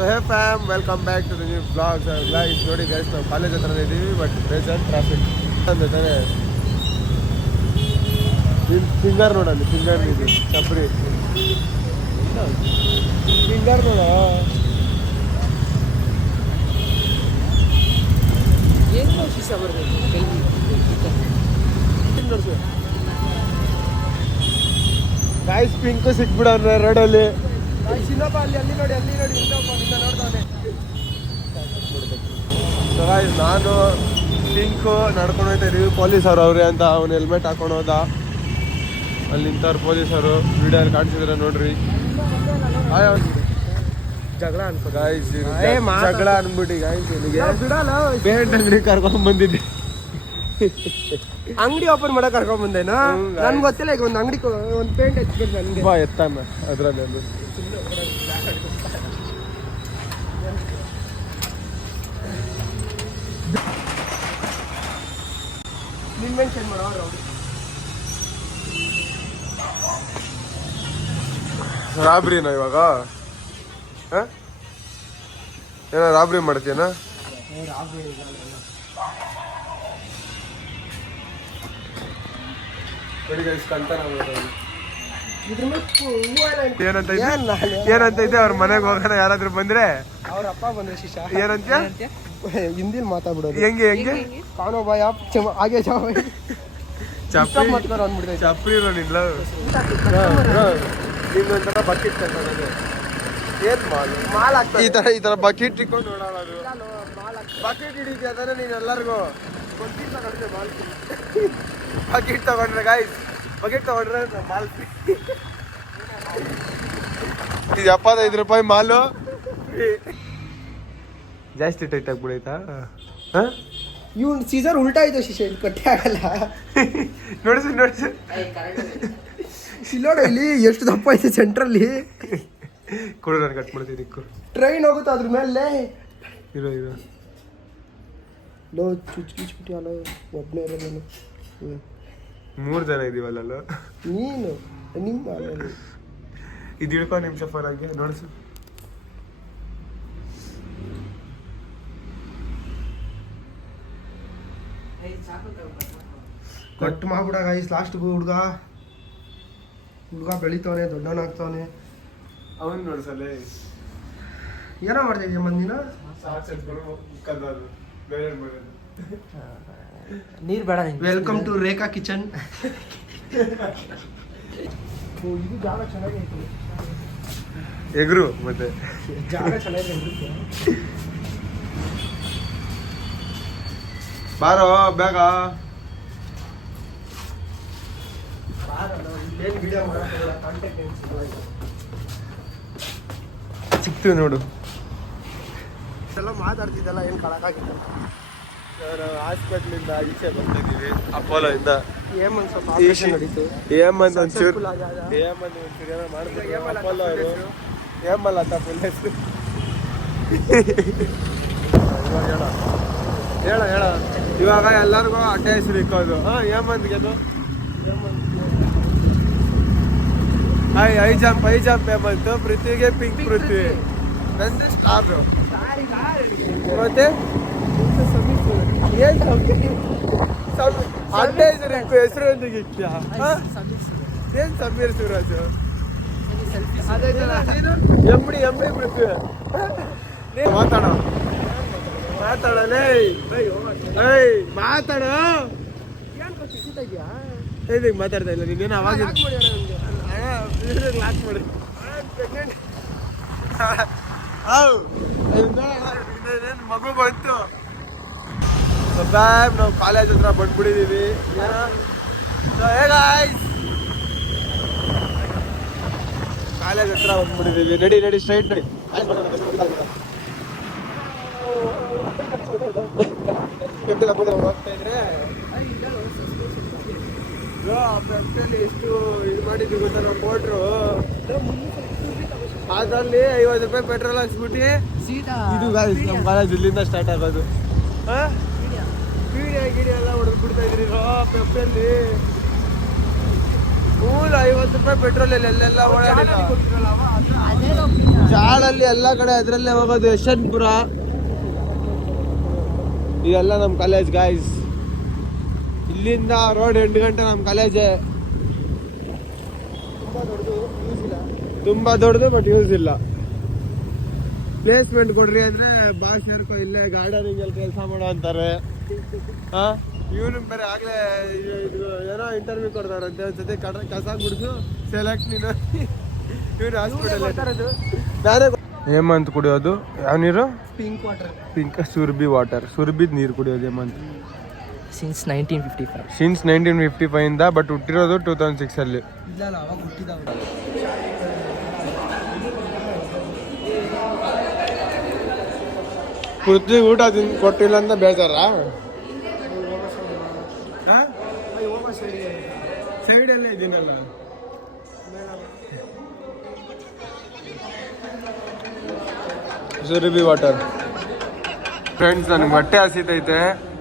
So hey fam, welcome back to the new blogs. Guys ನೋಡಿ guys, ನಾವು college ಹತ್ರ ಇದ್ದೀವಿ, ಬಟ್ ಬೇಜಾನ್ ಟ್ರಾಫಿಕ್ ಅಂದ್ರೆ ತಾನೆ. ಫಿಂಗರ್ ನೋಡಲ್ಲಿ, ಫಿಂಗರ್ ಇದು ಚಪ್ರಿ ಫಿಂಗರ್ ನೋಡ. ಏನು ಶಿಸ ಬರಬೇಕು ನೋಡ್ತೀವಿ ಗೈಸ್, ಪಿಂಕು ಸಿಕ್ಬಿಡೋಣ ರೋಡಲ್ಲಿ. ಇನ್ನೊಬ್ಬ ಅಲ್ಲಿ ನೋಡಿ ಇನ್ನೊಬ್ಬ ನೋಡ್ತಾನೆ. ಸೊ ಗೈಸ್, ನಾನು ಪಿಂಕು ನಡ್ಕೊಂಡು ಹೋಗ್ತಾ ಇದೀವಿ. ಪೊಲೀಸರು ಅವ್ರೆ ಅಂತ ಅವ್ನು ಹೆಲ್ಮೆಟ್ ಹಾಕೊಂಡು ಹೋದ. ಅಲ್ಲಿ ನಿಂತವ್ರು ಪೊಲೀಸರು, ವಿಡಿಯೋಲ್ಲಿ ಕಾಣಿಸಿದ್ರೆ ನೋಡ್ರಿ. ಜಗಳ ಅನ್ಕೋ ಗೈಸ್, ಜಗಳ ಅನ್ಬಿಟ್ಟು ಗೈಸ್ ಇಲ್ಲಿಗೆ ಪೇಂಟ್ ಅಂಗಡಿ ಕರ್ಕೊಂಡ್ ಬಂದಿದ್ದೆ. ಅಂಗಡಿ ಓಪನ್ ಮಾಡಕ್ ಕರ್ಕೊಂಡ್ ಬಂದೇನಾ? ನನ್ಗೆ ಗೊತ್ತಿಲ್ಲ. ಈಗ ಒಂದು ಅಂಗಡಿ ಒಂದು ಪೇಂಟ್ ಹಚ್ಬೇಕು ನನ್ಗೆ. ಬಾ ಎತ್ತಾನ ಅದ್ರಲ್ಲಿ ನಿನ್ ಮೆನ್ಷನ್ ಮಾಡೋ. ರಾಬ್ರಿನ ಇವಾಗ ಏನೋ ರಾಬ್ರಿ ಮಾಡ್ತೀಯನ? ಏನಂತ ಇದೆ ಅವ್ರ ಮನೆಗೆ ಹೋಗೋಣ ಯಾರಾದ್ರೂ ಬಂದ್ರೆ? ಅವ್ರ ಅಪ್ಪ ಬಂದ್ರೆ ಶಿಷ್ಯ ಏನಂತ ಹಿಂದಿಲ್ ಮಾತಾಡ್ಬಿಡೋದು. ಹೆಂಗೆ ಕಾನೋ ಬಾಯ್ ಹಾಗೆ ಚಪ್ರಿ ಇರೋನಿಲ್ಲ. ಇನ್ನೊಂಥರ ಬಕೆಟ್ ತಗೊಂಡು ಏನ್ ಮಾಲ್ ಆಗ್ತದೆ. ಈ ತರ ಬಕೆಟ್ ಇಟ್ಕೊಂಡು ಓಡಾಡೋದು. ಬಕೆಟ್ ಹಿಡಿದ್ಯಾ ತಾನೆ ನೀನ್ ಎಲ್ಲರಿಗೂ? ಬಕೆಟ್ ತಗೊಂಡ್ರೆ ಗಾಯ್ಸ್, ಬಕೆಟ್ ತಗೊಂಡ್ರೆ ಮಾಲ್ ಇದು 75 ರೂಪಾಯಿ ಮಾಲು. ಜಾಸ್ತಿ ಟೈಟ್ ಆಗ್ಬಿಡೈತಾ? ಇವ್ನು ಸೀಸರ್ ಉಲ್ಟಾ ಇದೆ ಶಿಷ್ಯ, ಇದು ಕಟ್ಟೆ ಆಗಲ್ಲ. ನೋಡಿಸು ಇಲ್ಲೋಡ, ಇಲ್ಲಿ ಎಷ್ಟು ದಪ್ಪ ಐತೆ ಸೆಂಟ್ರಲ್ಲಿ. ಕೊಡು, ನಾನು ಕಟ್ ಮಾಡ್ತೀನಿ. ಟ್ರೈನ್ ಹೋಗುತ್ತೆ ಅದ್ರ ಮೇಲೆ. ಇರೋ ಲೋ ಚುಚ್ಚಿಬಿಟ್ಟು ಅಲ್ಲ, ಒಬ್ಬನೇ ಇರೋ ನಾನು. 3 ಜನ ಇದೀವಲ್ಲ ನೀನು ನಿಮ್ಮ ಇದು ಹಿಡ್ಕೊ ನಿಮಿಷ ಫೋನ್ ಆಗಿ ನೋಡಿಸು. Cut ಮಾಡ್ಬಿಡ guys. ಲಾಸ್ಟ್ಗೂ ಹುಡ್ಗ ಬೆಳಿತಾವನೆ, ದೊಡ್ಡವನಾಗ್ತಾವನೆ. ಅವನ್ ನೋಡ್ಸಲ್ಲ ಏನೋ ಮಾಡ್ತಾ ಇದೀಯ ಮಂದಿನ? ನೀರು ಬೇಡ. Welcome to Rekha kitchen. ಇದು ಜಾಗ ಚೆನ್ನಾಗೈತೆ. ಎಗ್ರು ಮತ್ತೆ ಜಾಗ ಚೆನ್ನಾಗಿದೆ. ಬಾರೋ ಬೇಗ. ಸಿಗ್ತೀವಿ ನೋಡು. ಎಲ್ಲ ಮಾತಾಡ್ತಿದ್ದಲ್ಲ, ಏನು ಕಳಕಾಗಿತ್ತು. ಹಾಸ್ಪಿಟ್ಲಿಂದ ಈಚೆ ಬರ್ತಿದ್ದೀವಿ, ಅಪೋಲೋ ಇಂದ. ಹೇಮಂತ್ ಸ್ವಲ್ಪ ಆಪರೇಷನ್ ನಡೀತು. ಹೇಮಂತ್ ಒಂಚೂರು ಏನೋ ಮಾಡ್ಬೇಕು. ಅಪೋಲೋ ಹೇಮಲ್ಲ ಅಂತ ಫುಲ್ ಹೆಸರು. ಹೇಳ ಇವಾಗ ಎಲ್ಲರಿಗೂ ಅಡ್ಡ ಹೆಸರು ಇಕ್ಕೋದು. ಹೇಮಂತ್ಗೆ ಅದು ಐ ಜಂಪ್ ಹೇಮಂತ್, ಪೃಥ್ವಿಗೆ ಪಿಂಕ್ ಪೃಥ್ವಿ, ನಂದು ಸ್ಟಾರ್. ಮತ್ತೆ ಏನ್ ಅಡ್ಡ ಹೆಸರು ಎಂದಿಗೆ ಇಕ್ತೀಯಾ? ಏನ್ ಸಮೀರ್ ಶಿವರಾಜ್? ಎಮ್ಮಡಿ ಪೃಥ್ವಿ. ಮಾತಾಡಲೇ ಮಾತಾಡ. ಇದೀಗ ಮಾತಾಡ್ತಾ ಇಲ್ಲ ನೀನೇನು? ಅವಾಗ ಲಾಕ್ ಮಾಡಿ ಮಗು ಬಂತು. ನಾವು ಕಾಲೇಜ್ ಹತ್ರ ಬಂದ್ಬಿಟ್ಟಿದೀವಿ. ಕಾಲೇಜ್ ಹತ್ರ ಬಂದ್ಬಿಟ್ಟಿದೀವಿ. ನಡಿ ಸ್ಟ್ರೈಟ್ ನಡಿ. ಹೋಗ್ತಾ ಇದ್ರೆ ಎಷ್ಟು ಇದು ಮಾಡಿದ್ವಿ ಗೊತ್ತಾ ನಾವು ಕೋಟ್ರು. ಅದ್ರಲ್ಲಿ 50 ರೂಪಾಯಿ ಪೆಟ್ರೋಲ್ ಹಾಕ್ಸ್ಬಿಟ್ಟು ಇದು ನಮ್ಮ ಕಾಲೇಜ್ ಇಲ್ಲಿಂದ ಸ್ಟಾರ್ಟ್ ಆಗೋದು. ಗಿಡಿ ಎಲ್ಲ ಹೊಡೆದು ಬಿಡ್ತಾ ಇದ್ರಿ ಪೆಪ್ಪಲ್ಲಿ. ₹50 ಪೆಟ್ರೋಲ್ ಎಲ್ಲೆಲ್ಲ ಓಡಾಡಿಲ್ಲ. ಚಾಳಲ್ಲಿ ಎಲ್ಲ ಕಡೆ ಅದ್ರಲ್ಲೇ ಹೋಗೋದು. ಯಶವಂತಪುರ ಇದೆಲ್ಲ ನಮ್ಮ ಕಾಲೇಜ್ ಗಾಯ್ಸ್. ಇಲ್ಲಿಂದ ರೋಡ್ 8 ಗಂಟೆ ನಮ್ಮ ಕಾಲೇಜೇ. ತುಂಬಾ ದೊಡ್ಡದು ಬಟ್ ಯೂಸ್ ಇಲ್ಲ. ಪ್ಲೇಸ್ಮೆಂಟ್ ಕೊಡ್ರಿ ಅಂದ್ರೆ ಬಾ ಸೇರ್ಕೊ ಇಲ್ಲೇ ಗಾರ್ಡನಿಂಗ್ ಅಲ್ಲಿ ಕೆಲಸ ಮಾಡೋ ಅಂತಾರೆ. ಇವನು ಬೇರೆ ಆಗ್ಲೇ ಏನೋ ಇಂಟರ್ವ್ಯೂ ಕೊಡ್ತಾರಂತೆ. ಒಂದ್ಸತಿ ಕಸ ಗುಡಿಸು ಸೆಲೆಕ್ಟ್ ನೀನು. ಇವನು ಹಾಸ್ಪಿಟಲ್ ನಾನೇ. ಹೇಮಂತ್ ಕುಡಿಯೋದು ಯಾವ ನೀರು? Pink water. Pink Surbhi water. ಸುರ್ಬಿದ್ ನೀರು ಕುಡಿಯೋದು ಹೇಮಂತ್. ಸಿನ್ಸ್ 1955. ಸಿನ್ಸ್ 1955 ಇಂದ, ಬಟ್ ಹುಟ್ಟಿರೋದು 2006 ಅಲ್ಲಿ. ಇಲ್ಲ ಅವಾಗ ಹುಟ್ಟಿದವ. ಪೃಥ್ವಿ ಊಟ ಕೊಟ್ಟಿಲ್ಲ ಅಂತ ಬೇಜಾರ? ಸೈಡಲ್ಲೇ ಇದೀನಲ್ಲ. ಸುರಭಿ ವಾಟರ್. ಫ್ರೆಂಡ್ಸ್, ನನಗೆ ಹೊಟ್ಟೆ ಹಸಿತೈತೆ.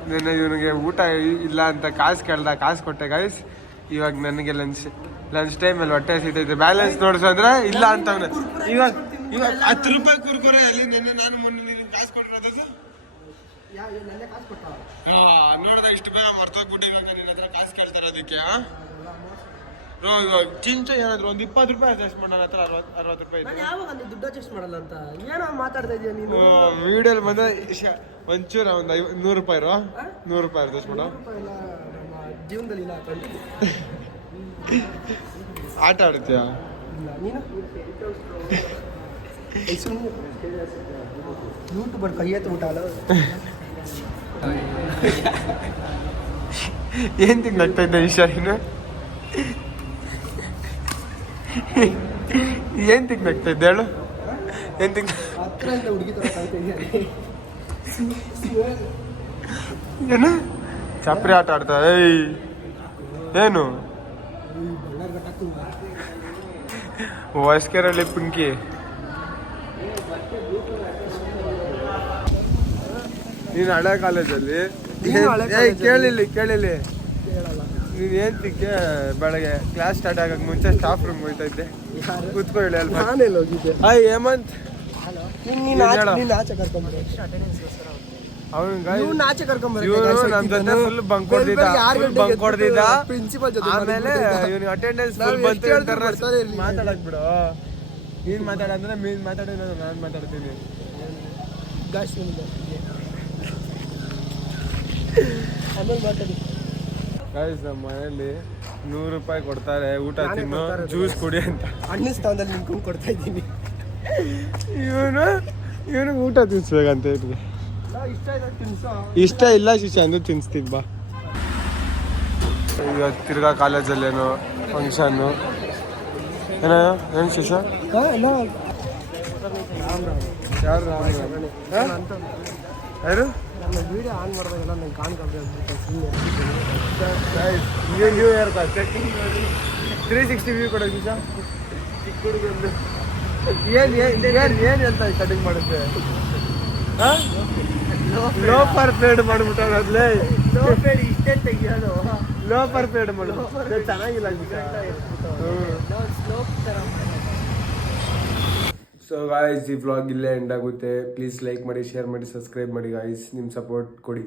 ನಿನ್ನೆ ಇವನಿಗೆ ಊಟ ಇಲ್ಲ ಅಂತ ಕಾಸು ಕೇಳ್ದ, ಕಾಸು ಕೊಟ್ಟೆ ಗೈಸ್. ಇವಾಗ ನನಗೆ ಲಂಚ್ ಟೈಮಲ್ಲಿ ಹೊಟ್ಟೆ ಹಸಿತೈತೆ. ಬ್ಯಾಲೆನ್ಸ್ ನೋಡ್ಸಂದ್ರೆ ಇಲ್ಲ ಅಂತವ್ನೆ. ಇವಾಗ ₹10 ಕುರ್ಕುರೆ ಅಲ್ಲಿ ನೆನ್ನೆ ನಾನು ಮೊನ್ನೆ ಕಾಸು ಕೊಟ್ಟಿರೋದು. ನೋಡ್ದ ಇಷ್ಟು ಬೇಗ ಮರ್ತೋಗ್ಬಿಟ್ಟು ಇವಾಗ ನಿನ್ನ ಹತ್ರ ಕಾಸು ಕೇಳ್ತಾರೆ ಅದಕ್ಕೆ. ಇವಾಗ ಚಿಂಚು ಏನಾದ್ರು ಒಂದು ₹20 ಅಡ್ಜಸ್ಟ್ ಮಾಡೋಣ ಹತ್ರ ₹60 ಇದೆ. ಯಾವಾಗ ದುಡ್ಡು ಅಡ್ಜಸ್ಟ್ ಮಾಡಲ್ಲ ಅಂತ ಏನೋ ಮಾತಾಡ್ತಾ ಇದೀಯ ನೀನು? ವಿಡಿಯೋಲಿ ಬಂದ್ರೆ ಒಂಚೂರು ಒಂದು ₹100 ₹100 ಅಡ್ಜಸ್ಟ್ ಮಾಡೋ. ಜೀವನದಲ್ಲಿ ಇಲ್ಲ ಆಟ ಆಡ್ತೀಯ ನೀನು? ಯೂಟ್ಯೂಬರ್ ಕೈ ಎತ್ತು ಊಟ ಅಲ್ಲ. ಏನ್ ತಿನ್ನಗ್ತಾ ಇದ್ದ ಈಶಾರಿನ? ಏನ್ ತಿನ್ನಗ್ತಾ ಇದ್ದ ಹೇಳು? ಏನ್ ತಿನ್ನ ಹತ್ರ ಹುಡುಗಿ ತರ ಕಾಯ್ತಾ ಇದೆಯಾ? ಏನು ಚಪ್ರಿ ಆಟ ಆಡ್ತಾ? ಏನು ವಯಸ್ಕರಲ್ಲಿ ಪಿಂಕಿ? ನೀನು ಹಳೆ ಕಾಲೇಜಲ್ಲಿ ಕೇಳಿಲ್ಲಿ ನೀನ್ ಏನ್ ತಿಕ್ಕೆ ಬೆಳಗ್ಗೆ ಕ್ಲಾಸ್ ಸ್ಟಾರ್ಟ್ ಆಗಕ್ ಮುಂಚೆ ಸ್ಟಾಫ್ ರೂಮ್ ಹೋಯ್ತಾ ಇದ್ದೆ. ಕೂತ್ಕೊಳ್ಳಿ ಅಲ್ವಾ? ನಾನೆಲ್ಲ ಹೋಗಿದ್ದೆ. ಹೇಮಂತ್, ಆಚೆ ಕರ್ಕೊಂಡ್ಬರ್ತಾರೆ. ಅವ್ನು ಆಚೆ ಕರ್ಕೊಂಡ್ಬರ್ತಾರೆ. ನಮ್ ಜೊತೆ ಫುಲ್ ಬಂಕ್ ಹೊಡೆದಿದ್ದ. ಪ್ರಿನ್ಸಿಪಲ್ ಜೊತೆ ಆಮೇಲೆ ಇವ್ನಿಗೆ ಅಟೆಂಡೆನ್ಸ್ ಫುಲ್ ಬಂತು. ಮಾತಾಡಕ್ ಬಿಡು. ನೀನ್ ಮಾತಾಡಂದ್ರೆ ಮೀನ್ ಮಾತಾಡಿ, ನಾನು ಮಾತಾಡ್ತೀನಿ. ಆಮೇಲೆ ಮಾತಾಡಿ. ಗೈಸ್, ನಮ್ಮ ಮನೇಲಿ ₹100 ಕೊಡ್ತಾರೆ ಊಟ ತಿನ್ನು, ಜ್ಯೂಸ್ ಕುಡಿ ಅಂತ. ಅಣ್ಣ ಸ್ಥಾನದಲ್ಲಿ ನಿಂತ್ಕೊಂಡು ಕೊಡ್ತಾ ಇದ್ದೀನಿ. ಇವನು ಊಟ ತಿನ್ಸ್ಬೇಕಂತ ಇರ್ಲಿ. ಇಷ್ಟ ಇಲ್ಲ ಶಿಷ್ಯ ಅಂದ್ರೆ ತಿನ್ಸ್ತಿದ್ ಬಾ. ಈಗ ತಿರ್ಗಾ ಕಾಲೇಜಲ್ಲೇನು ಫಂಕ್ಷನ್ನು ಏನು ಶಿಷ್ಯ? ಯಾರು ಯಾರು ವಿಡಿಯೋ ಆನ್ ಮಾಡಿದಾಗೆಲ್ಲ ನಂಗೆ ಕಾಣ್ಕೊಳ್ಬೇಕು. ನ್ಯೂ ಇಯರ್ 360 ವ್ಯೂ ಕೊಡೋ ಶಿಷ್ಯ. ಚಿಕ್ಕ ಹುಡುಗಂದು ಏನು ಹೇಳ್ತಾ ಕಟಿಂಗ್ ಮಾಡುತ್ತೆ? ಲೋಫರ್ ಪೇಡ್ ಮಾಡ್ಬಿಟ್ಟ ಅದ್ಲೇ. ಇಷ್ಟೇ ತೆಗಿಯೋದು. ಲೋಫರ್ ಪೇಡ್ ಮಾಡು, ಚೆನ್ನಾಗಿಲ್ಲ. ಸೊ ಗಾಯ್ಸ್, ಈ ವ್ಲಾಗ್ ಇಲ್ಲೇ ಎಂಡ್ ಆಗುತ್ತೆ. ಪ್ಲೀಸ್ ಲೈಕ್ ಮಾಡಿ, ಶೇರ್ ಮಾಡಿ, ಸಬ್ಸ್ಕ್ರೈಬ್ ಮಾಡಿ ಗಾಯ್ಸ್. ನಿಮ್ಮ ಸಪೋರ್ಟ್ ಕೊಡಿ.